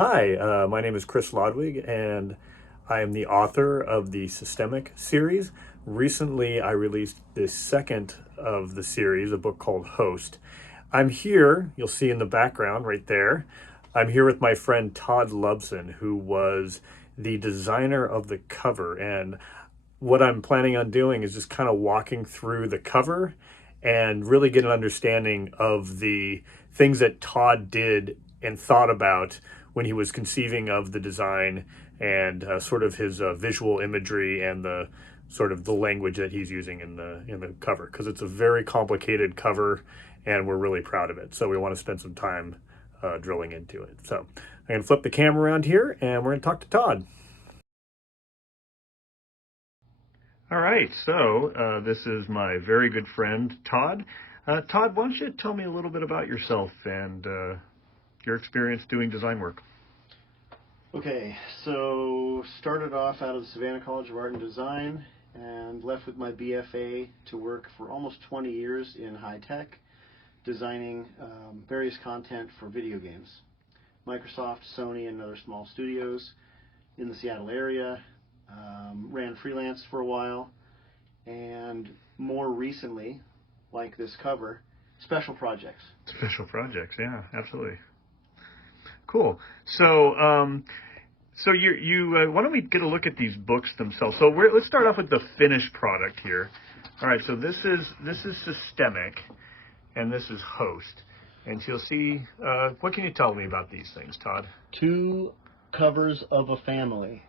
Hi, my name is Chris Lodwig, and I am the author of the Systemic series. Recently, I released the second of the series, a book called Host. I'm here, you'll see in the background right there. I'm here with my friend Todd Lubsen, who was the designer of the cover. And what I'm planning on doing is just kind of walking through the cover and really get an understanding of the things that Todd did and thought about when he was conceiving of the design and sort of his visual imagery and the sort of the language that he's using in the cover, because it's a very complicated cover and we're really proud of it. So we want to spend some time drilling into it. So I'm going to flip the camera around here and we're going to talk to Todd. All right, so this is my very good friend, Todd. Todd, why don't you tell me a little bit about yourself and your experience doing design work? Okay, so started off out of the Savannah College of Art and Design and left with my BFA to work for almost 20 years in high tech, designing various content for video games. Microsoft, Sony, and other small studios in the Seattle area. Ran freelance for a while, and more recently, like this cover, special projects. Special projects, yeah, absolutely. Cool. So, why don't we get a look at these books themselves? So let's start off with the finished product here. All right, so this is Systemic, and this is Host. And so you'll see, what can you tell me about these things, Todd? Two covers of a family.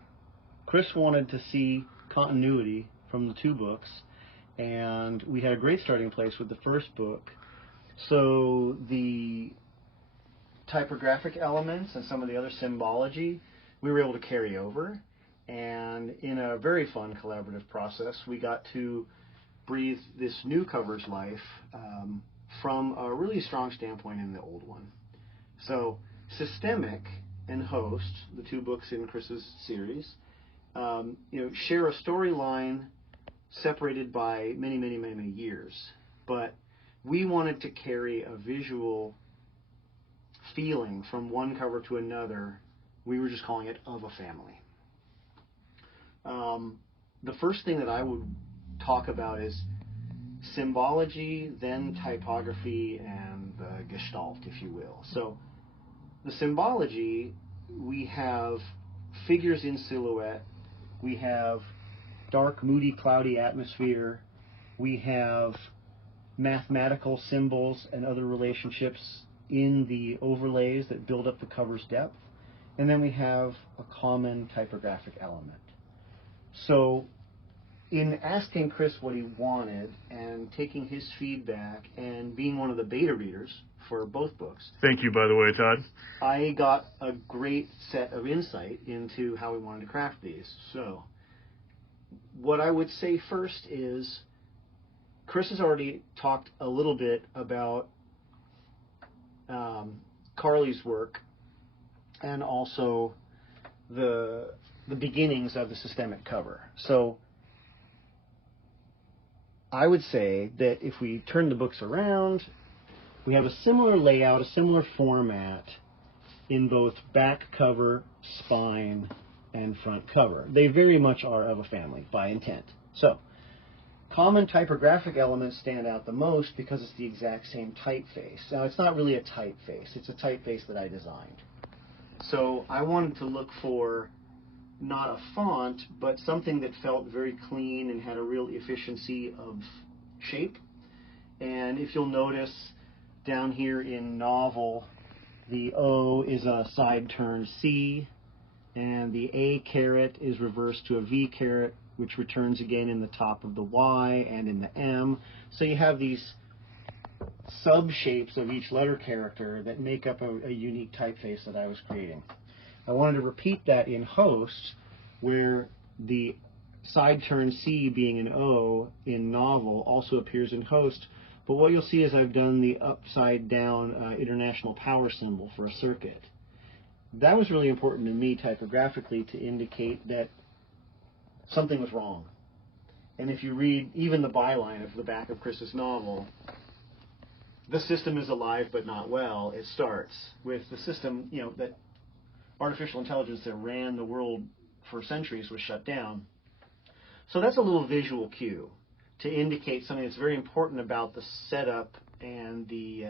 Chris wanted to see continuity from the two books, and we had a great starting place with the first book. So the typographic elements and some of the other symbology we were able to carry over, and in a very fun collaborative process we got to breathe this new cover's life from a really strong standpoint in the old one. So Systemic and Host, the two books in Chris's series, share a storyline separated by many, many, many, many years, but we wanted to carry a visual feeling from one cover to another. We were just calling it Of a Family. The first thing that I would talk about is symbology, then typography, and the gestalt, if you will. So the symbology, we have figures in silhouette, we have dark, moody, cloudy atmosphere, we have mathematical symbols and other relationships in the overlays that build up the cover's depth, and then we have a common typographic element. So in asking Chris what he wanted and taking his feedback and being one of the beta readers for both books. Thank you, by the way, Todd. I got a great set of insight into how we wanted to craft these. So what I would say first is Chris has already talked a little bit about Carly's work and also the beginnings of the Systemic cover. So I would say that if we turn the books around, we have a similar layout, a similar format in both back cover, spine, and front cover. They very much are of a family by intent. So common typographic elements stand out the most because it's the exact same typeface. Now, it's not really a typeface. It's a typeface that I designed. So I wanted to look for not a font, but something that felt very clean and had a real efficiency of shape. And if you'll notice down here in Novel, the O is a side turn C, and the A caret is reversed to a V caret, which returns again in the top of the Y and in the M. So you have these sub-shapes of each letter character that make up a unique typeface that I was creating. I wanted to repeat that in Host, where the side turn C being an O in Novel also appears in Host. But what you'll see is I've done the upside down international power symbol for a circuit. That was really important to me typographically to indicate that something was wrong. And if you read even the byline of the back of Chris's novel, the system is alive but not well, it starts with the system, that artificial intelligence that ran the world for centuries was shut down. So that's a little visual cue to indicate something that's very important about the setup and the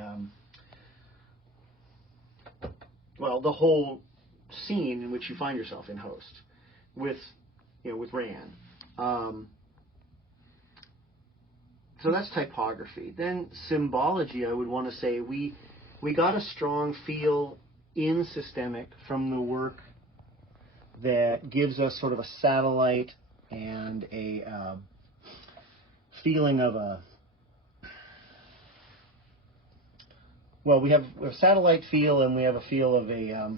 the whole scene in which you find yourself in Host with Ran. So that's typography. Then symbology, I would want to say we got a strong feel in Systemic from the work that gives us sort of a satellite and a feeling of a, well, we have a satellite feel and we have a feel of a,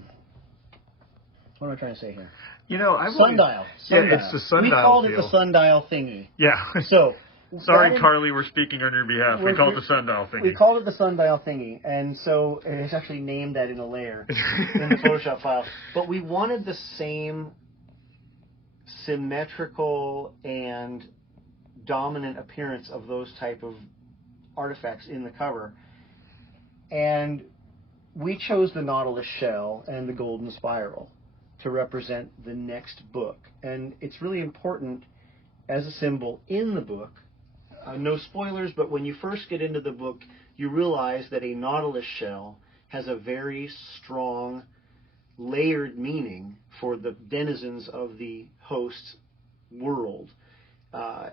what am I trying to say here? Sundial. Yeah, it's the sundial. We called feel. it the sundial thingy. Yeah. So, sorry, Carly, we're speaking on your behalf. We call it the sundial thingy. We called it the sundial thingy, and so it's actually named that in a layer in the Photoshop file. But we wanted the same symmetrical and dominant appearance of those type of artifacts in the cover. And we chose the Nautilus shell and the golden spiral to represent the next book. And it's really important as a symbol in the book. No spoilers, but when you first get into the book, you realize that a Nautilus shell has a very strong, layered meaning for the denizens of the Host's world.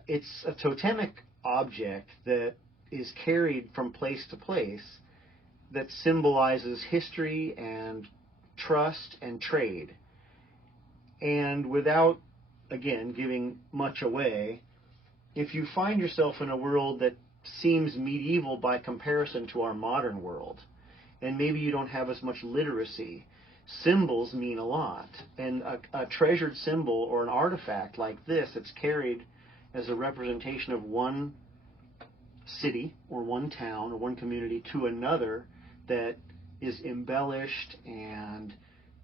It's a totemic object that is carried from place to place that symbolizes history and trust and trade. And without, again, giving much away, if you find yourself in a world that seems medieval by comparison to our modern world, and maybe you don't have as much literacy, symbols mean a lot. And a treasured symbol or an artifact like this that's carried as a representation of one city or one town or one community to another that is embellished and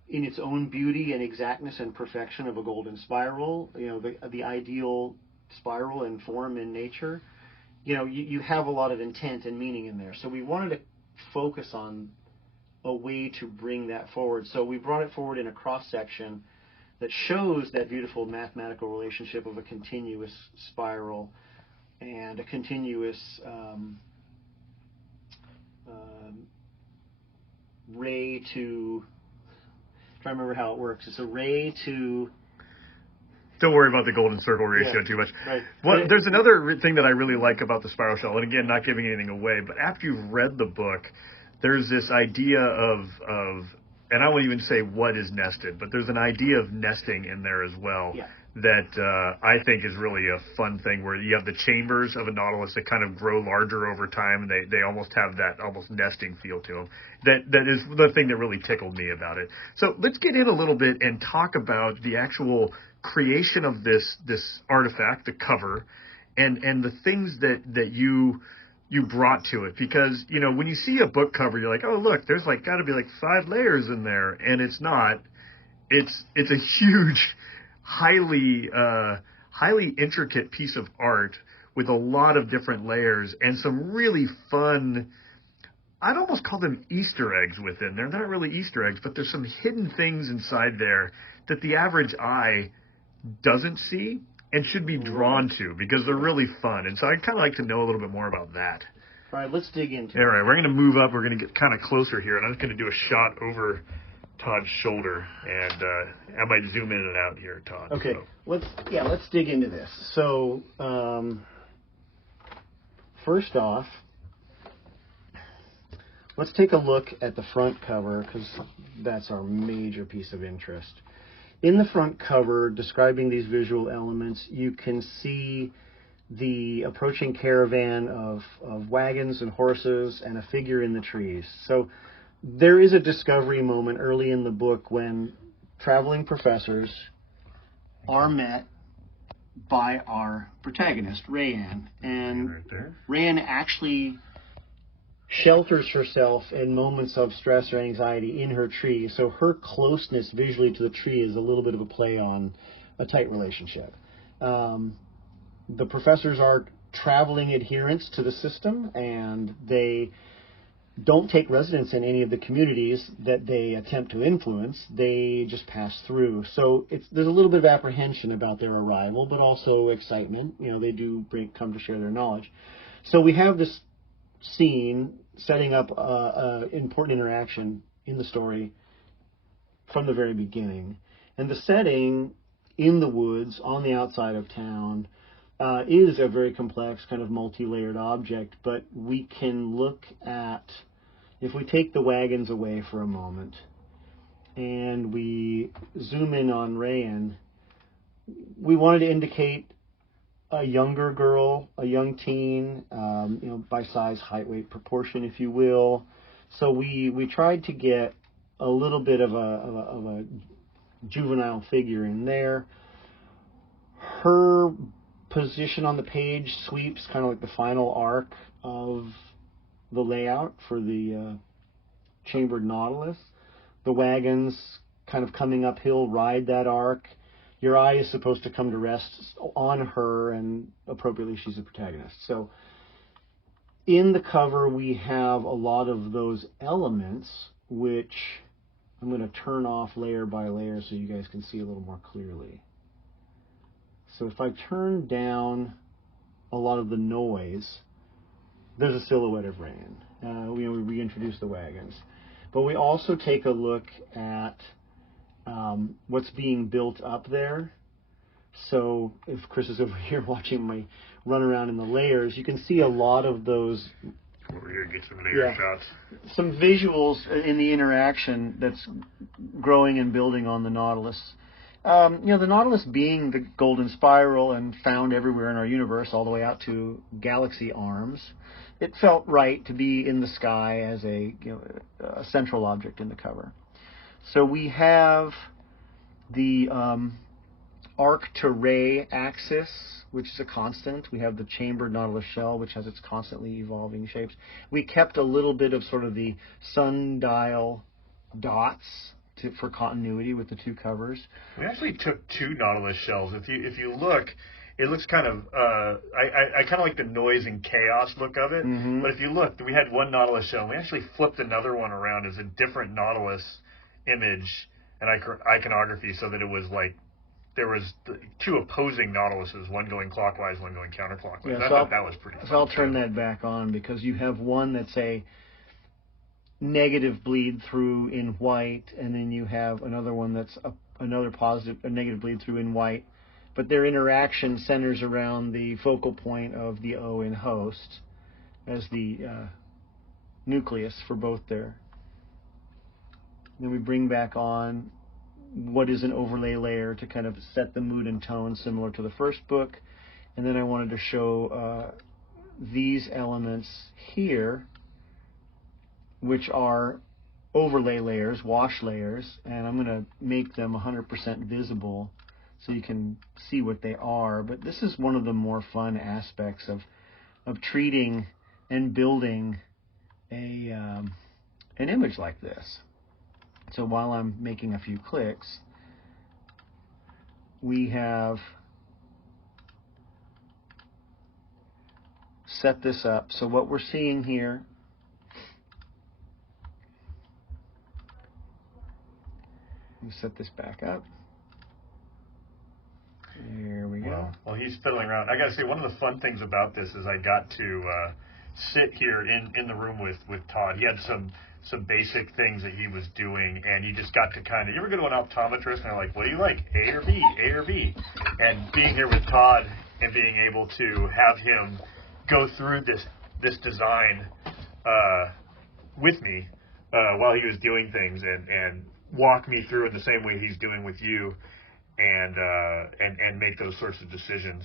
in its own beauty and exactness and perfection of a golden spiral, the ideal spiral and form in nature, you have a lot of intent and meaning in there. So we wanted to focus on a way to bring that forward. So we brought it forward in a cross-section that shows that beautiful mathematical relationship of a continuous spiral and a continuous ray to, try to remember how it works. It's a ray to... Don't worry about the golden circle ratio too much. Right. Well, there's another thing that I really like about the spiral shell, and again, not giving anything away, but after you've read the book, there's this idea of and I won't even say what is nested, but there's an idea of nesting in there as well that I think is really a fun thing, where you have the chambers of a nautilus that kind of grow larger over time, and they almost have that almost nesting feel to them. That is the thing that really tickled me about it. So let's get in a little bit and talk about the actual creation of this artifact, the cover, and the things that you brought to it. Because when you see a book cover, you're like, oh look, there's got to be 5 layers in there, and it's not. It's a huge, highly intricate piece of art with a lot of different layers and some really fun, I'd almost call them Easter eggs within. They're not really Easter eggs, but there's some hidden things inside there that the average eye doesn't see and should be drawn to, because they're really fun. And so I'd kind of like to know a little bit more about that. All right, let's dig into it. All right, we're going to move up. We're going to get kind of closer here, and I'm just going to do a shot over Todd's shoulder, and I might zoom in and out here, Todd. Okay, so. let's dig into this. So, first off, let's take a look at the front cover, because that's our major piece of interest. In the front cover, describing these visual elements, you can see the approaching caravan of wagons and horses and a figure in the trees. So there is a discovery moment early in the book when traveling professors are met by our protagonist, Rayanne. And right Rayanne actually shelters herself in moments of stress or anxiety in her tree. So her closeness visually to the tree is a little bit of a play on a tight relationship. The professors are traveling adherents to the system, and they don't take residence in any of the communities that they attempt to influence. They just pass through. So there's a little bit of apprehension about their arrival, but also excitement. They do come to share their knowledge. So we have this scene setting up an important interaction in the story from the very beginning. And the setting in the woods on the outside of town is a very complex kind of multi-layered object, but we can look at, if we take the wagons away for a moment and we zoom in on Rayan, we wanted to indicate a younger girl, a young teen, by size, height, weight, proportion, if you will. So we tried to get a little bit of a juvenile figure in there. Her position on the page sweeps kind of like the final arc of the layout for the chambered Nautilus. The wagons kind of coming uphill ride that arc. Your eye is supposed to come to rest on her, and appropriately she's the protagonist. So in the cover we have a lot of those elements, which I'm going to turn off layer by layer so you guys can see a little more clearly. So if I turn down a lot of the noise, there's a silhouette of Rayan. We reintroduce the wagons. But we also take a look at what's being built up there. So if Chris is over here watching me run around in the layers, you can see a lot of those. Over here, get some layer shots. Some visuals in the interaction that's growing and building on the Nautilus. The Nautilus being the golden spiral and found everywhere in our universe, all the way out to galaxy arms, it felt right to be in the sky as a central object in the cover. So we have the arc to ray axis, which is a constant. We have the chambered Nautilus shell, which has its constantly evolving shapes. We kept a little bit of sort of the sundial dots for continuity with the two covers. We actually took two Nautilus shells. If you look, it looks kind of I kind of like the noise and chaos look of it. Mm-hmm. But if you look, we had one Nautilus shell, and we actually flipped another one around as a different Nautilus image and iconography, so that it was like there was two opposing Nautiluses, one going clockwise, one going counterclockwise. Yeah, I thought that was pretty fun. So I'll turn that back on, because you have one that's a negative bleed through in white, and then you have another one that's a negative bleed through in white, but their interaction centers around the focal point of the O in host as the nucleus for both there. Then we bring back on what is an overlay layer to kind of set the mood and tone similar to the first book. And then I wanted to show these elements here, which are overlay layers, wash layers, and I'm going to make them 100% visible so you can see what they are. But this is one of the more fun aspects of treating and building an image like this. So while I'm making a few clicks, we have set this up. So what we're seeing here, let me set this back up. There we go. Well, he's fiddling around. I got to say, one of the fun things about this is I got to sit here in the room with Todd. He had some basic things that he was doing, and you just got to kind of, you ever go to an optometrist and they're like, what do you like, A or B, A or B? And being here with Todd and being able to have him go through this design with me while he was doing things, and walk me through it the same way he's doing with you, and make those sorts of decisions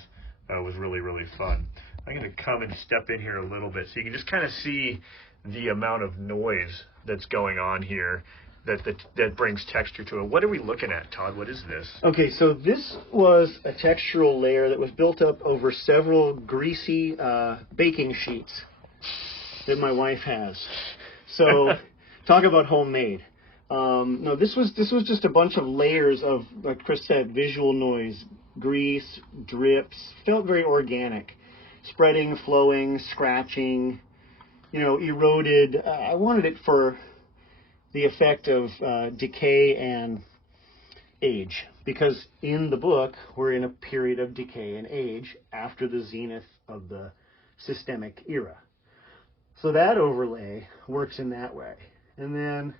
was really, really fun. I'm going to come and step in here a little bit so you can just kind of see the amount of noise that's going on here that brings texture to it. What are we looking at, Todd? What is this? Okay, so this was a textural layer that was built up over several greasy baking sheets that my wife has. So talk about homemade. No, this was just a bunch of layers of, like Chris said, visual noise, grease, drips. Felt very organic, spreading, flowing, scratching. eroded. I wanted it for the effect of decay and age, because in the book we're in a period of decay and age after the zenith of the systemic era. So that overlay works in that way. And then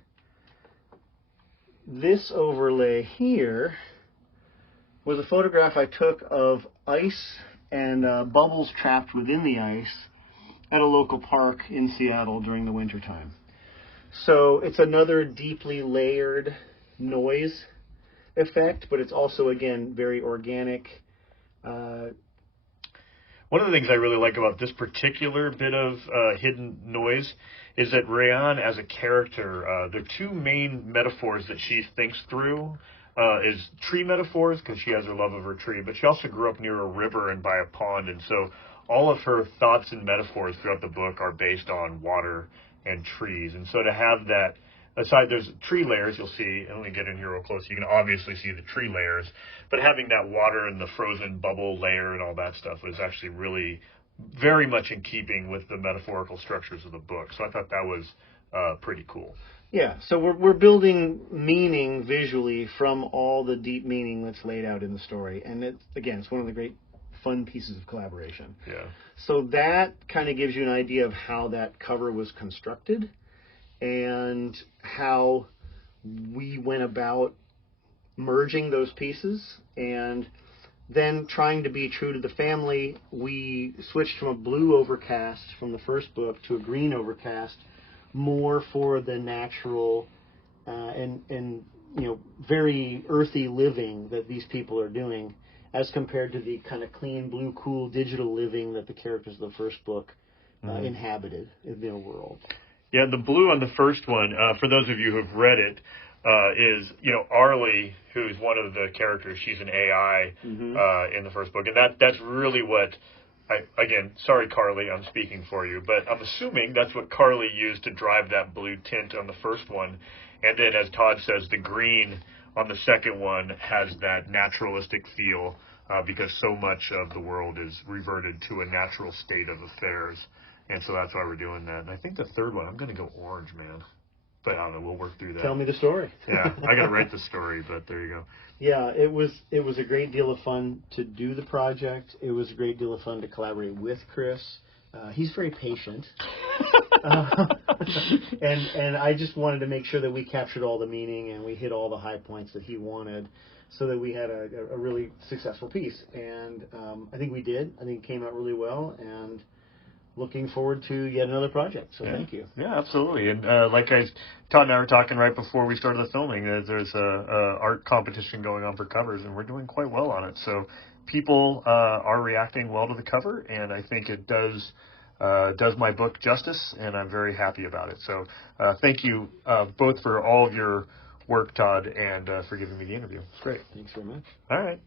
this overlay here was a photograph I took of ice and bubbles trapped within the ice at a local park in Seattle during the wintertime. So it's another deeply layered noise effect, but it's also, again, very organic. One of the things I really like about this particular bit of hidden noise is that Rayanne, as a character, the two main metaphors that she thinks through is tree metaphors, because she has her love of her tree, but she also grew up near a river and by a pond, and so all of her thoughts and metaphors throughout the book are based on water and trees. And so to have that, aside, there's tree layers, you'll see, and let me get in here real close, you can obviously see the tree layers, but having that water and the frozen bubble layer and all that stuff was actually really very much in keeping with the metaphorical structures of the book. So I thought that was pretty cool. Yeah, so we're building meaning visually from all the deep meaning that's laid out in the story. And it's one of the great fun pieces of collaboration. Yeah. So that kind of gives you an idea of how that cover was constructed and how we went about merging those pieces. And then, trying to be true to the family, we switched from a blue overcast from the first book to a green overcast, more for the natural and very earthy living that these people are doing, as compared to the kind of clean, blue, cool digital living that the characters of the first book inhabited in their world. Yeah, the blue on the first one, for those of you who've read it, is, Arlie, who's one of the characters. She's an AI in the first book. And that's really what, again, sorry, Carly, I'm speaking for you, but I'm assuming that's what Carly used to drive that blue tint on the first one. And then, as Todd says, the green on the second one has that naturalistic feel because so much of the world is reverted to a natural state of affairs. And so that's why we're doing that. And I think the third one, I'm going to go orange, man. But I don't know, we'll work through that. Tell me the story. Yeah, I got to write the story, but there you go. Yeah, it was a great deal of fun to do the project. It was a great deal of fun to collaborate with Chris. He's very patient. And I just wanted to make sure that we captured all the meaning and we hit all the high points that he wanted so that we had a really successful piece. And I think we did. I think it came out really well, and looking forward to yet another project. So thank you. Yeah, absolutely. And Todd and I were talking right before we started the filming, there's a art competition going on for covers, and we're doing quite well on it. So people are reacting well to the cover, and I think it does my book justice, and I'm very happy about it. So thank you both for all of your work, Todd, and for giving me the interview. It's great. Thanks very much. All right.